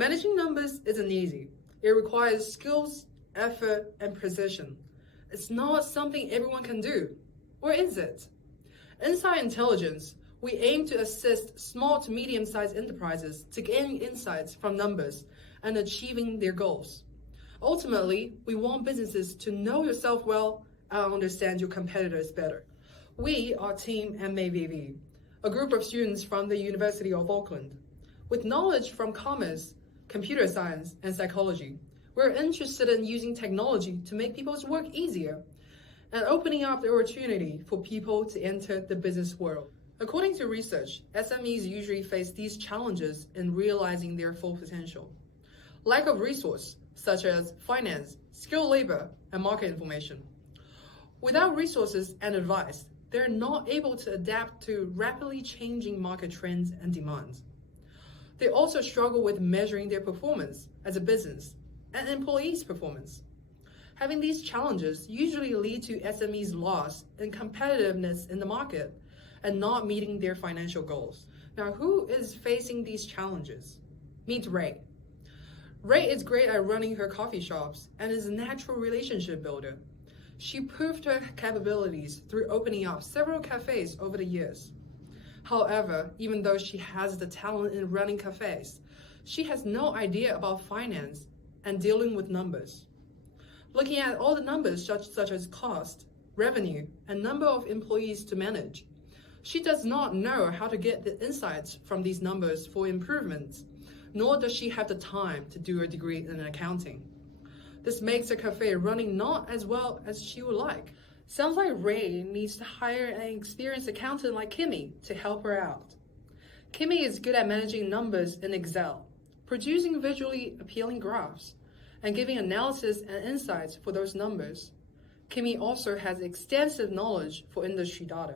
Managing numbers isn't easy. It requires skills, effort, and precision. It's not something everyone can do. Or is it? Inside Intelligence, we aim to assist small to medium-sized enterprises to gain insights from numbers and achieving their goals. Ultimately, we want businesses to know yourself well and understand your competitors better. We are Team MAVV, a group of students from the University of Auckland. With knowledge from commerce, computer science, and psychology, we're interested in using technology to make people's work easier and opening up the opportunity for people to enter the business world. According to research, SMEs usually face these challenges in realizing their full potential. Lack of resource, such as finance, skilled labor, and market information. Without resources and advice, they're not able to adapt to rapidly changing market trends and demands. They also struggle with measuring their performance as a business and employees' performance. Having these challenges usually lead to SMEs' loss in competitiveness in the market and not meeting their financial goals. Now, who is facing these challenges? Meet Ray. Ray is great at running her coffee shops and is a natural relationship builder. She proved her capabilities through opening up several cafes over the years. However, even though she has the talent in running cafes, she has no idea about finance and dealing with numbers. Looking at all the numbers such as cost, revenue, and number of employees to manage, she does not know how to get the insights from these numbers for improvements, nor does she have the time to do a degree in accounting. This makes her cafe running not as well as she would like. Sounds like Ray needs to hire an experienced accountant like Kimmy to help her out. Kimmy is good at managing numbers in Excel, producing visually appealing graphs, and giving analysis and insights for those numbers. Kimmy also has extensive knowledge for industry data.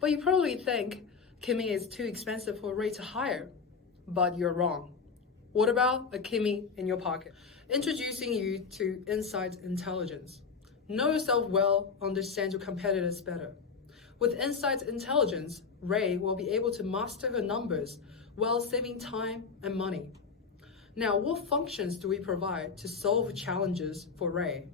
But you probably think Kimmy is too expensive for Ray to hire, but you're wrong. What about a Kimmy in your pocket? Introducing you to Insight Intelligence. Know yourself well, understand your competitors better. With Insight Intelligence, Ray will be able to master her numbers while saving time and money. Now, what functions do we provide to solve challenges for Ray?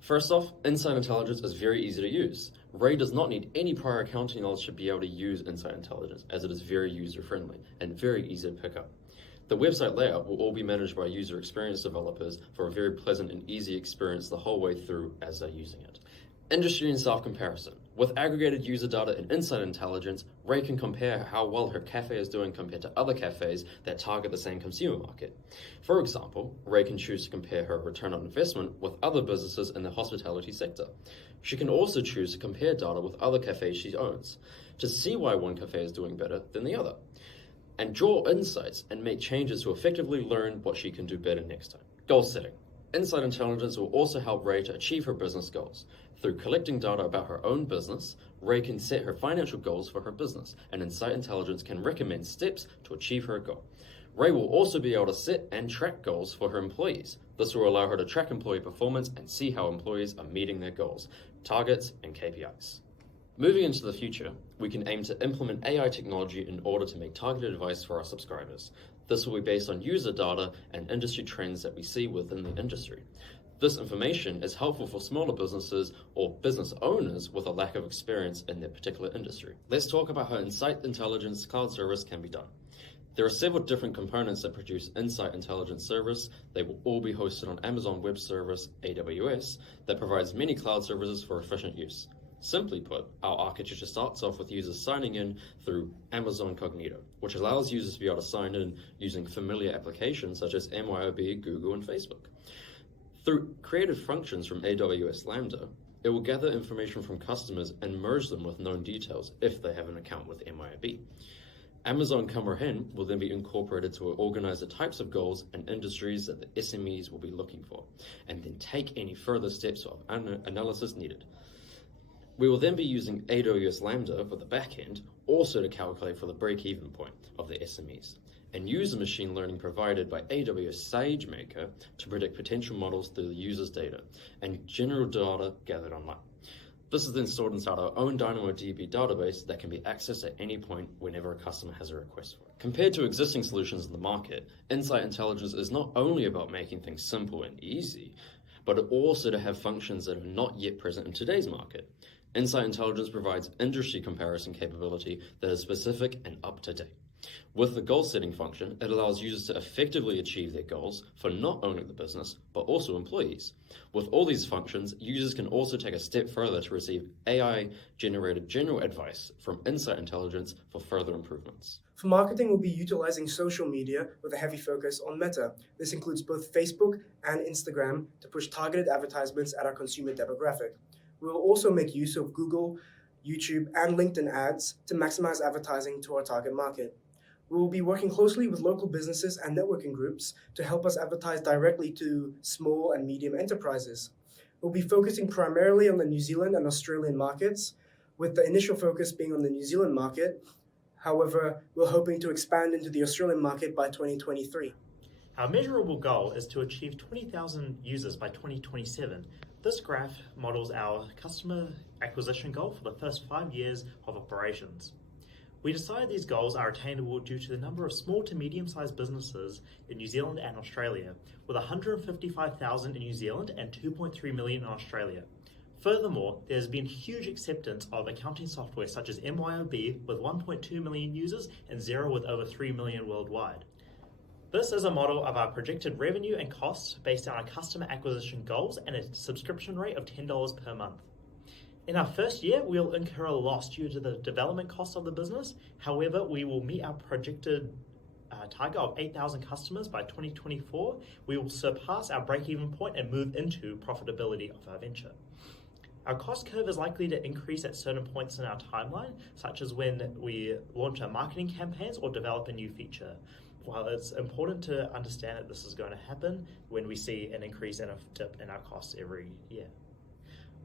First off, Insight Intelligence is very easy to use. Ray does not need any prior accounting knowledge to be able to use Insight Intelligence, as it is very user-friendly and very easy to pick up. The website layout will all be managed by user experience developers for a very pleasant and easy experience the whole way through as they're using it. Industry and self-comparison. With aggregated user data and Insight Intelligence, Ray can compare how well her cafe is doing compared to other cafes that target the same consumer market. For example, Ray can choose to compare her return on investment with other businesses in the hospitality sector. She can also choose to compare data with other cafes she owns to see why one cafe is doing better than the other, and draw insights and make changes to effectively learn what she can do better next time. Goal setting. Insight Intelligence will also help Ray to achieve her business goals. Through collecting data about her own business, Ray can set her financial goals for her business, and Insight Intelligence can recommend steps to achieve her goal. Ray will also be able to set and track goals for her employees. This will allow her to track employee performance and see how employees are meeting their goals, targets, and KPIs. Moving into the future, we can aim to implement AI technology in order to make targeted advice for our subscribers. This will be based on user data and industry trends that we see within the industry. This information is helpful for smaller businesses or business owners with a lack of experience in their particular industry. Let's talk about how Insight Intelligence Cloud Service can be done. There are several different components that produce Insight Intelligence Service. They will all be hosted on Amazon Web Service, AWS, that provides many cloud services for efficient use. Simply put, our architecture starts off with users signing in through Amazon Cognito, which allows users to be able to sign in using familiar applications such as MYOB, Google, and Facebook. Through creative functions from AWS Lambda, it will gather information from customers and merge them with known details if they have an account with MYOB. Amazon Comprehend will then be incorporated to organize the types of goals and industries that the SMEs will be looking for, and then take any further steps of analysis needed. We will then be using AWS Lambda for the backend also to calculate for the break-even point of the SMEs, and use the machine learning provided by AWS SageMaker to predict potential models through the user's data and general data gathered online. This is then stored inside our own DynamoDB database that can be accessed at any point whenever a customer has a request for it. Compared to existing solutions in the market, Insight Intelligence is not only about making things simple and easy, but also to have functions that are not yet present in today's market. Insight Intelligence provides industry comparison capability that is specific and up to date. With the goal setting function, it allows users to effectively achieve their goals for not only the business, but also employees. With all these functions, users can also take a step further to receive AI-generated general advice from Insight Intelligence for further improvements. For marketing, we'll be utilizing social media with a heavy focus on Meta. This includes both Facebook and Instagram to push targeted advertisements at our consumer demographic. We will also make use of Google, YouTube, and LinkedIn ads to maximize advertising to our target market. We will be working closely with local businesses and networking groups to help us advertise directly to small and medium enterprises. We'll be focusing primarily on the New Zealand and Australian markets, with the initial focus being on the New Zealand market. However, we're hoping to expand into the Australian market by 2023. Our measurable goal is to achieve 20,000 users by 2027. This graph models our customer acquisition goal for the first 5 years of operations. We decided these goals are attainable due to the number of small to medium-sized businesses in New Zealand and Australia, with 155,000 in New Zealand and 2.3 million in Australia. Furthermore, there has been huge acceptance of accounting software such as MYOB with 1.2 million users and Xero with over 3 million worldwide. This is a model of our projected revenue and costs based on our customer acquisition goals and a subscription rate of $10 per month. In our first year, we will incur a loss due to the development costs of the business. However, we will meet our projected target of 8,000 customers by 2024. We will surpass our break-even point and move into profitability of our venture. Our cost curve is likely to increase at certain points in our timeline, such as when we launch our marketing campaigns or develop a new feature. While it's important to understand that this is going to happen when we see an increase and a dip in our costs every year.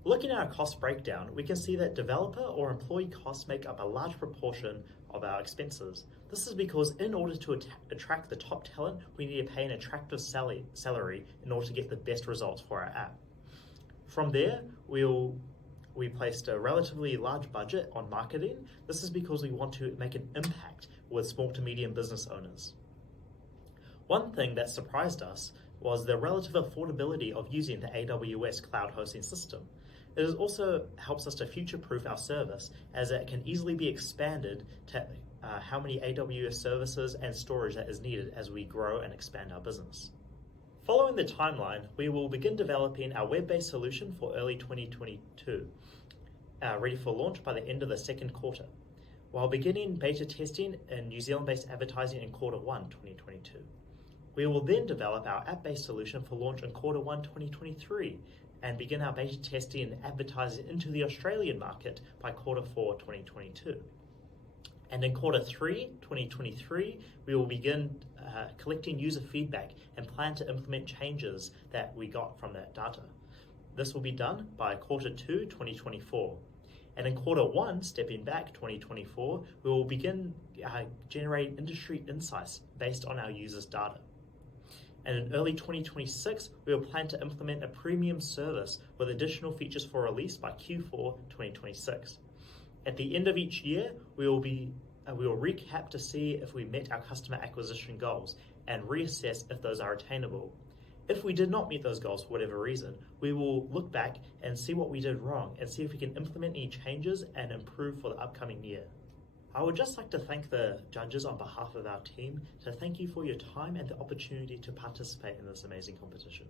Looking at our cost breakdown, we can see that developer or employee costs make up a large proportion of our expenses. This is because in order to attract the top talent, we need to pay an attractive salary in order to get the best results for our app. From there, we placed a relatively large budget on marketing. This is because we want to make an impact with small to medium business owners. One thing that surprised us was the relative affordability of using the AWS cloud hosting system. It also helps us to future-proof our service, as it can easily be expanded to how many AWS services and storage that is needed as we grow and expand our business. Following the timeline, we will begin developing our web-based solution for early 2022, ready for launch by the end of the second quarter, while beginning beta testing in New Zealand-based advertising in quarter 1, 2022. We will then develop our app-based solution for launch in quarter 1, 2023, and begin our beta testing and advertising into the Australian market by quarter 4, 2022. And in quarter 3, 2023, we will begin collecting user feedback and plan to implement changes that we got from that data. This will be done by quarter 2, 2024. And in quarter 1, stepping back 2024, we will begin generating industry insights based on our users' data. And in early 2026, we will plan to implement a premium service with additional features for release by Q4 2026. At the end of each year, we will recap to see if we met our customer acquisition goals and reassess if those are attainable. If we did not meet those goals for whatever reason, we will look back and see what we did wrong and see if we can implement any changes and improve for the upcoming year. I would just like to thank the judges on behalf of our team to thank you for your time and the opportunity to participate in this amazing competition.